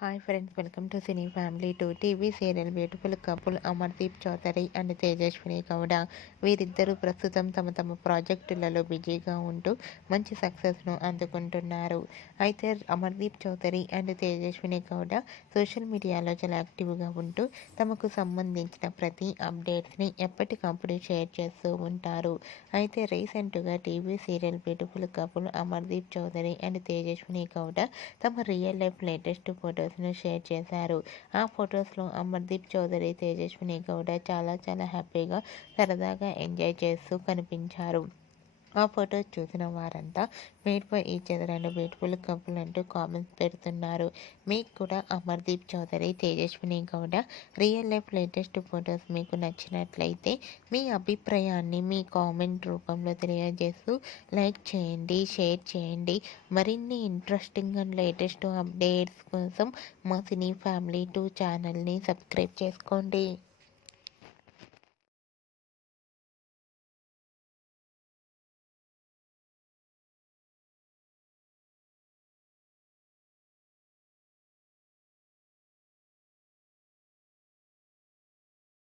Hi friends, welcome to cine family to TV serial beautiful couple Amardeep Chowdary and Tejaswini Gowda. వీరిద్దరూ ప్రస్తుతం తమ తమ ప్రాజెక్టులలో బిజీగా ఉంటూ మంచి సక్సెస్ను అందుకుంటున్నారు. అయితే అమర్దీప్ చౌదరి అండ్ తేజస్విని గౌడ సోషల్ మీడియాలో చాలా యాక్టివ్గా ఉంటూ తమకు సంబంధించిన ప్రతి అప్డేట్స్ని ఎప్పటికప్పుడు షేర్ చేస్తూ ఉంటారు. అయితే రీసెంట్గా TV serial beautiful couple Amardeep Chowdary and Tejaswini Gowda తమ రియల్ లైఫ్ లేటెస్ట్ ఫొటోస్ను షేర్ చేశారు. ఆ ఫొటోస్లో అమర్దీప్ చౌదరి, తేజస్విని గౌడ చాలా హ్యాపీగా సరదాగా ఎంజాయ్ చేస్తూ కనిపించారు. ఆ ఫొటోస్ చూసిన వారంతా made for each other and beautiful couple అంటూ కామెంట్స్ పెడుతున్నారు. మీకు కూడా Amardeep Chowdary, Tejaswini Gowda real life latest photos మీకు నచ్చినట్లయితే మీ అభిప్రాయాన్ని మీ కామెంట్ రూపంలో తెలియజేస్తూ లైక్ చేయండి, షేర్ చేయండి. మరిన్ని ఇంట్రెస్టింగ్ అండ్ లేటెస్ట్ అప్డేట్స్ కోసం మా సినీ ఫ్యామిలీ 2 ఛానల్ని సబ్స్క్రైబ్ చేసుకోండి.